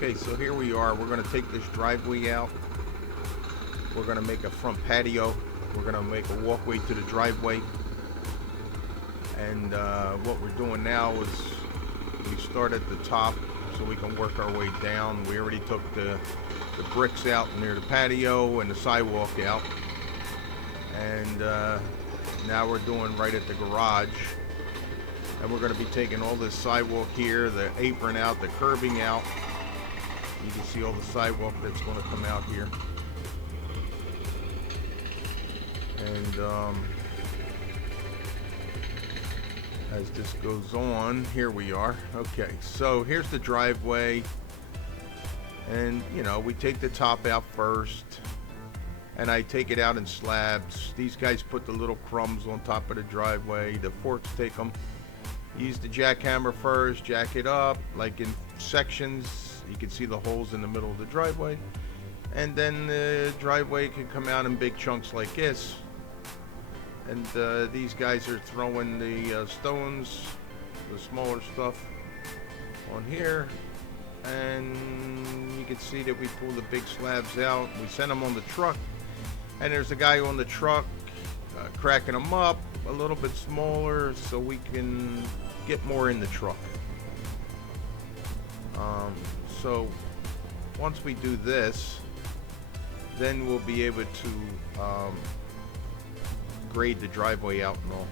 Okay, so here we are. We're going to take this driveway out. We're going to make a front patio. We're going to make a walkway to the driveway. And what we're doing now is we start at the top so we can work our way down. We already took the bricks out near the patio and the sidewalk out. And now we're doing right at the garage. And we're going to be taking all this sidewalk here, the apron out, the curbing out. You can see all the sidewalk that's going to come out here. And as this goes on, here we are. Okay, so here's the driveway. And, you know, we take the top out first. And I take it out in slabs. These guys put the little crumbs on top of the driveway. The forks take them. Use the jackhammer first, jack it up, like in sections. You can see the holes in the middle of the driveway. And then the driveway can come out in big chunks like this. And these guys are throwing the stones, the smaller stuff, on here. And you can see that we pull the big slabs out. We send them on the truck. And there's a guy on the truck cracking them up a little bit smaller so we can get more in the truck. So once we do this, then we'll be able to grade the driveway out and all.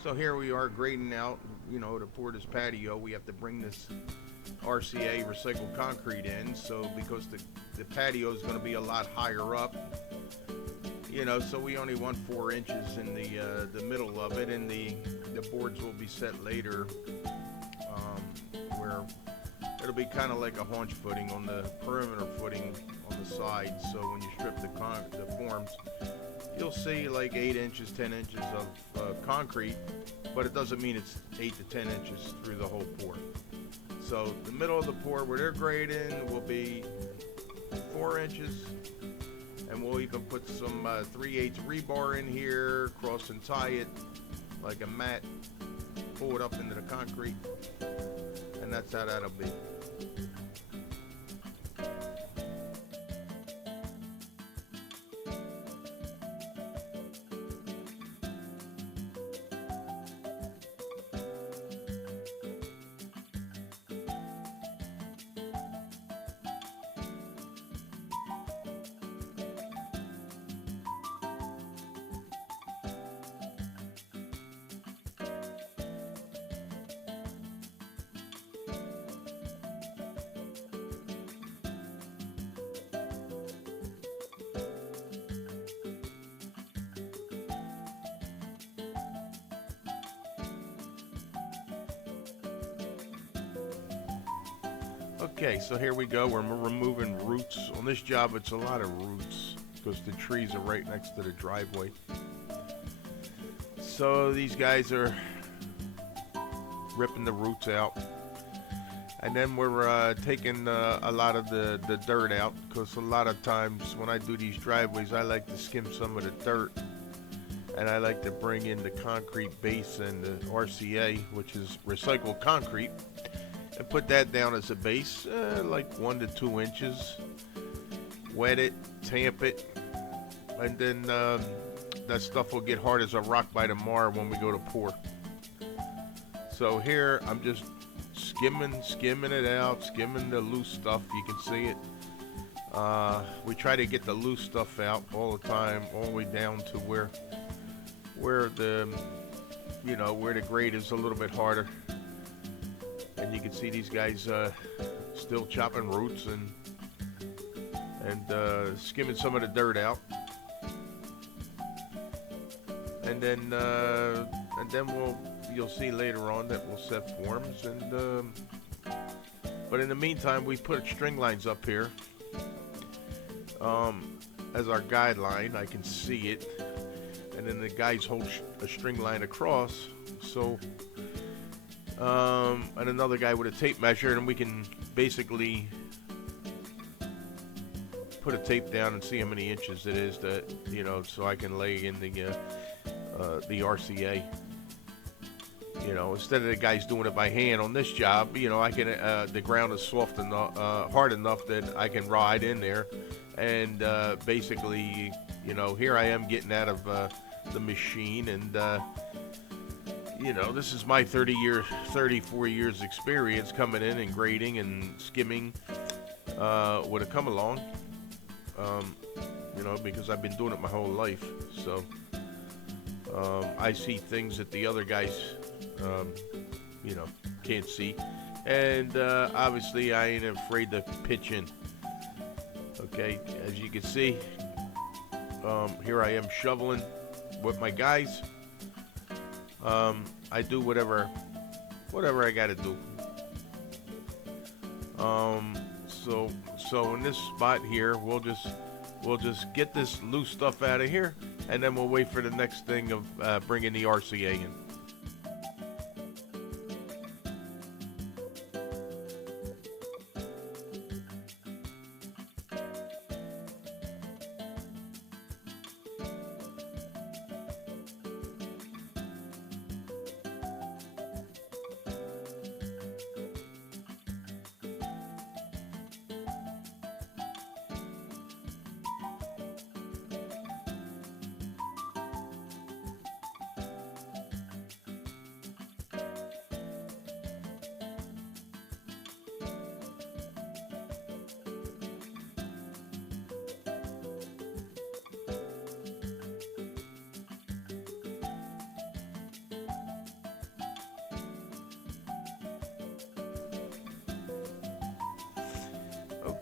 So here we are grading out, you know, to pour this patio. We have to bring this RCA recycled concrete in, so because the patio is going to be a lot higher up, you know, so we only want 4 inches in the middle of it, and the boards will be set later, where it'll be kind of like a haunch footing on the perimeter footing on the side. So when you strip the forms, you'll see like 8 inches, 10 inches of concrete, but it doesn't mean it's 8 to 10 inches through the whole pour. So the middle of the pour where they're grading will be 4 inches, and we'll even put some 3/8 rebar in here, cross and tie it like a mat, pull it up into the concrete, and that's how that'll be. Okay, so here we go. We're removing roots. On this job, it's a lot of roots because the trees are right next to the driveway. So these guys are ripping the roots out. And then we're taking a lot of the dirt out, because a lot of times when I do these driveways, I like to skim some of the dirt. And I like to bring in the concrete base and the RCA, which is recycled concrete, and put that down as a base, like 1 to 2 inches. Wet it, tamp it, and then that stuff will get hard as a rock by tomorrow when we go to pour. So here I'm just skimming it out, skimming the loose stuff. You can see it. We try to get the loose stuff out all the time, all the way down to where the where the grade is a little bit harder. And you can see these guys still chopping roots and skimming some of the dirt out. And then you'll see later on that we'll set forms, and but in the meantime we put string lines up here as our guideline. I can see it, and then the guys hold a string line across, so and another guy with a tape measure, and we can basically put a tape down and see how many inches it is, that so I can lay in the RCA. Instead of the guys doing it by hand on this job, I can the ground is soft enough, hard enough that I can ride in there, and basically, here I am getting out of the machine, and this is my 34 years experience coming in and grading and skimming with a come along. Because I've been doing it my whole life, so I see things that the other guys can't see, and obviously I ain't afraid to pitch in. Okay, as you can see, here I am shoveling with my guys. I do whatever I gotta do. So in this spot here, we'll just get this loose stuff out of here, and then we'll wait for the next thing of bringing the RCA in.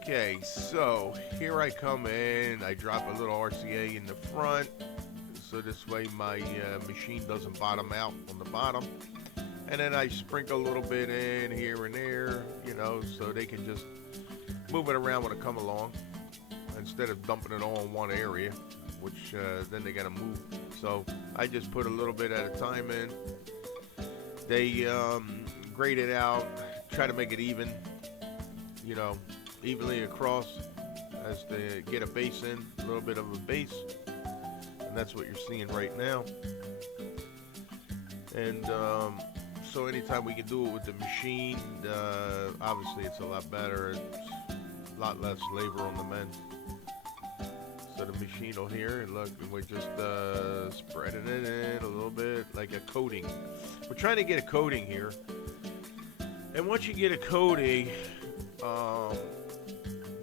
Okay, so here I come in, I drop a little RCA in the front, so this way my machine doesn't bottom out on the bottom, and then I sprinkle a little bit in here and there, so they can just move it around when it come along, instead of dumping it all in one area, which then they gotta move. So I just put a little bit at a time in. They grade it out, try to make it even, evenly across, as to get a base in, a little bit of a base, and that's what you're seeing right now. And so anytime we can do it with the machine, obviously it's a lot better. It's a lot less labor on the men. So the machine will hear, and look, and we're just spreading it in a little bit, like a coating. We're trying to get a coating here, and once you get a coating,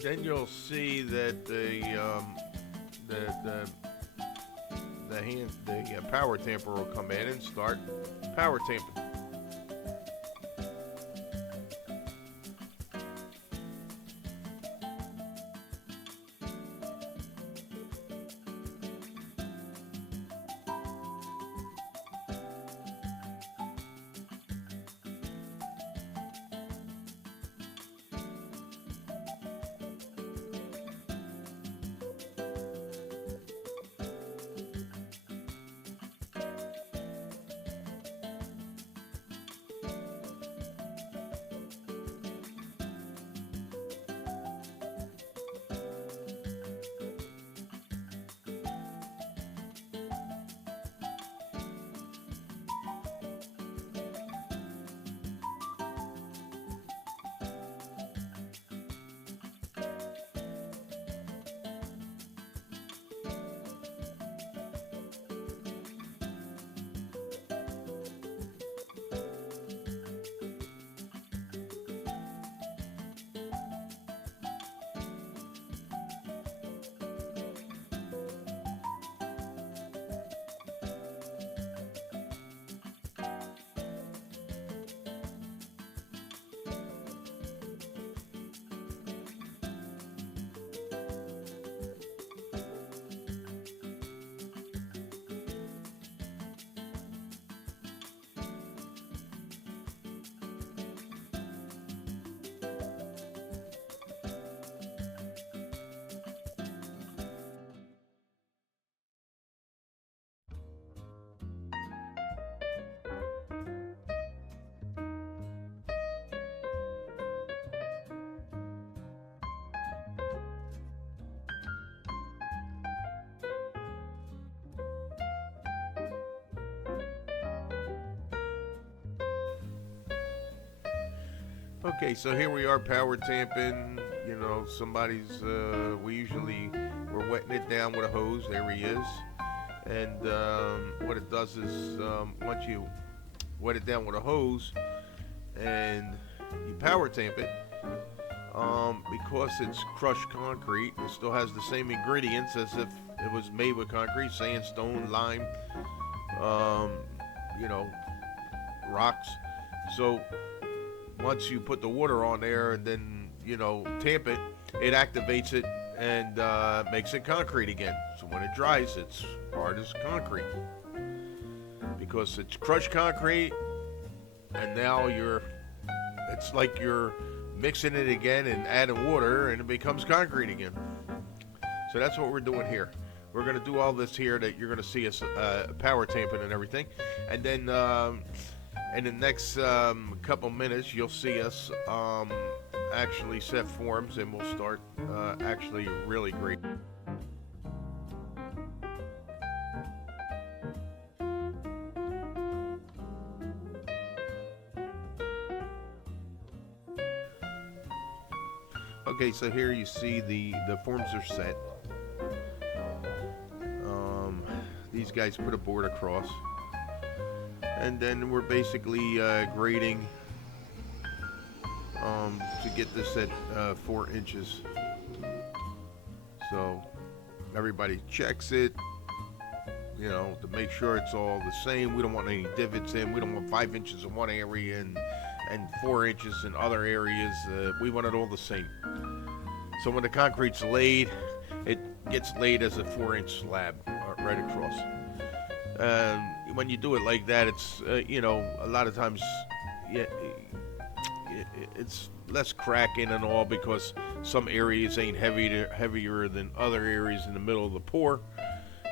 then you'll see that the power tamper will come in and start power tamping. Okay, so here we are power tamping. You know, we're wetting it down with a hose. There he is. And what it does is once you wet it down with a hose and you power tamp it, because it's crushed concrete, it still has the same ingredients as if it was made with concrete: sandstone, lime, um, you know, rocks. So once you put the water on there and then tamp it, it activates it and makes it concrete again. So when it dries, it's hard as concrete because it's crushed concrete, and now it's like you're mixing it again and adding water, and it becomes concrete again. So that's what we're doing here. We're going to do all this here that you're going to see us power tamping and everything, and then in the next couple minutes you'll see us actually set forms, and we'll start actually really great. Okay, so here you see the forms are set. These guys put a board across, and then we're basically grading to get this at 4 inches. So everybody checks it, to make sure it's all the same. We don't want any divots in. We don't want 5 inches in one area and 4 inches in other areas. We want it all the same. So when the concrete's laid, it gets laid as a 4-inch slab right across. When you do it like that, it's a lot of times, it's less cracking and all, because some areas ain't heavier than other areas in the middle of the pour.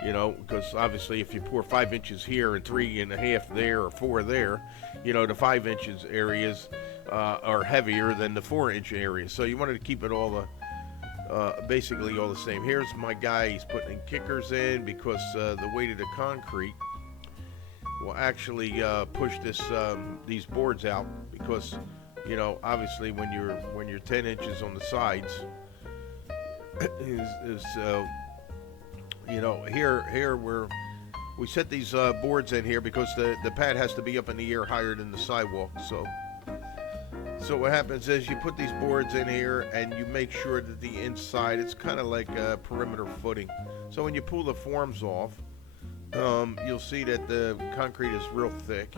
Because obviously if you pour 5 inches here and 3.5 there or 4 there, the 5 inches areas are heavier than the 4-inch areas. So you wanted to keep it all basically all the same. Here's my guy. He's putting kickers in because the weight of the concrete will actually push these boards out, because obviously when you're 10 inches on the sides here we set these boards in here because the pad has to be up in the air higher than the sidewalk. So what happens is you put these boards in here and you make sure that the inside, it's kind of like a perimeter footing. So when you pull the forms off, you'll see that the concrete is real thick,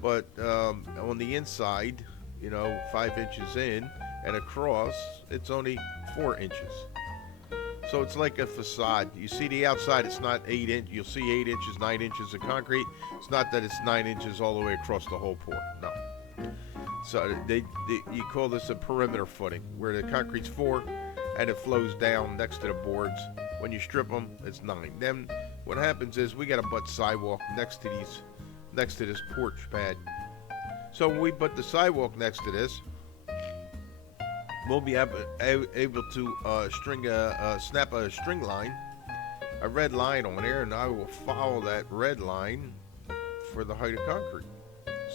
but on the inside, 5 inches in and across, it's only 4 inches. So it's like a facade. You see the outside, it's not 8 inch. You'll see 8 inches, 9 inches of concrete. It's not that it's 9 inches all the way across the whole pour. No. So you call this a perimeter footing, where the concrete's 4 and it flows down next to the boards. When you strip them, it's 9. Then what happens is we got a butt sidewalk next to this porch pad. So when we put the sidewalk next to this, we'll be able to snap a string line, a red line on there, and I will follow that red line for the height of concrete,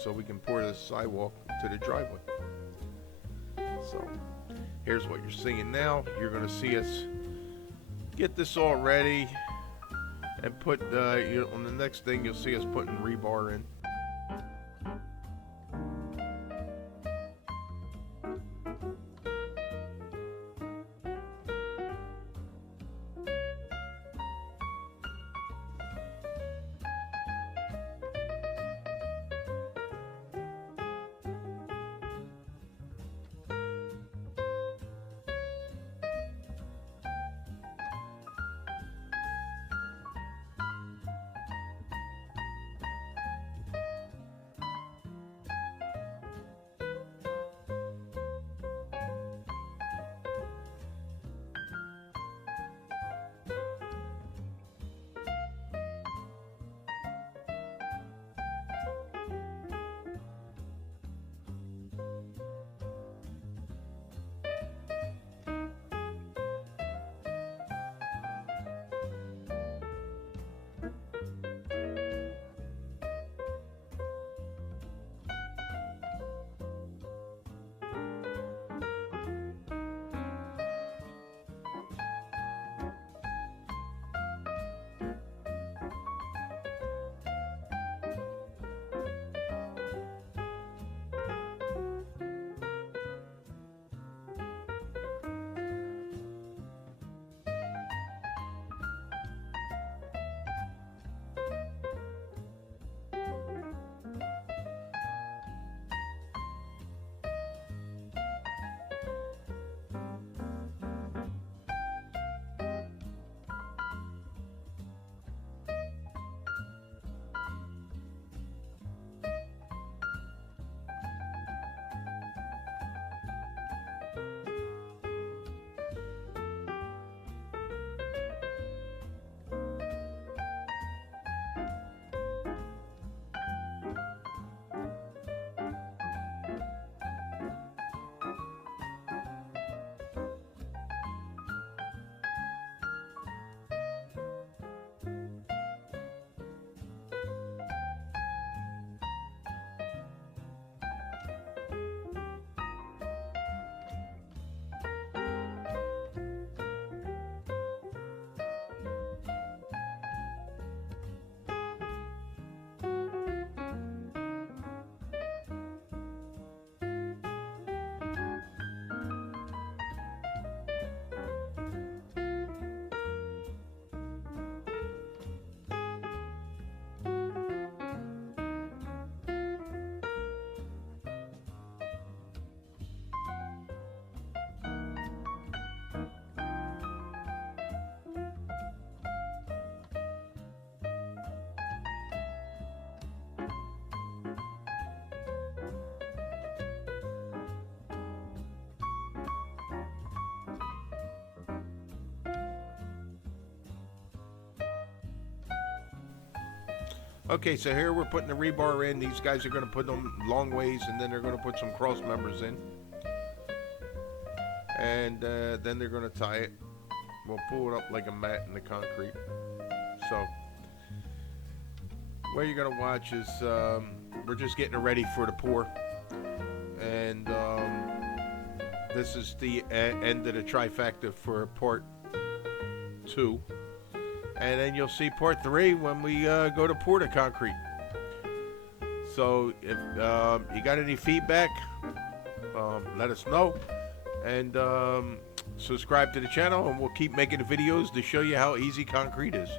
so we can pour the sidewalk to the driveway. So here's what you're seeing now. You're going to see us get this all ready and put on the next thing, you'll see us putting rebar in. Okay, so here we're putting the rebar in. These guys are going to put them long ways, and then they're going to put some cross members in. And then they're going to tie it. We'll pull it up like a mat in the concrete. So what you're going to watch is we're just getting it ready for the pour. And this is the end of the trifecta for part 2. And then you'll see part 3 when we go to pour the concrete. So if you got any feedback, let us know. And subscribe to the channel, and we'll keep making the videos to show you how easy concrete is.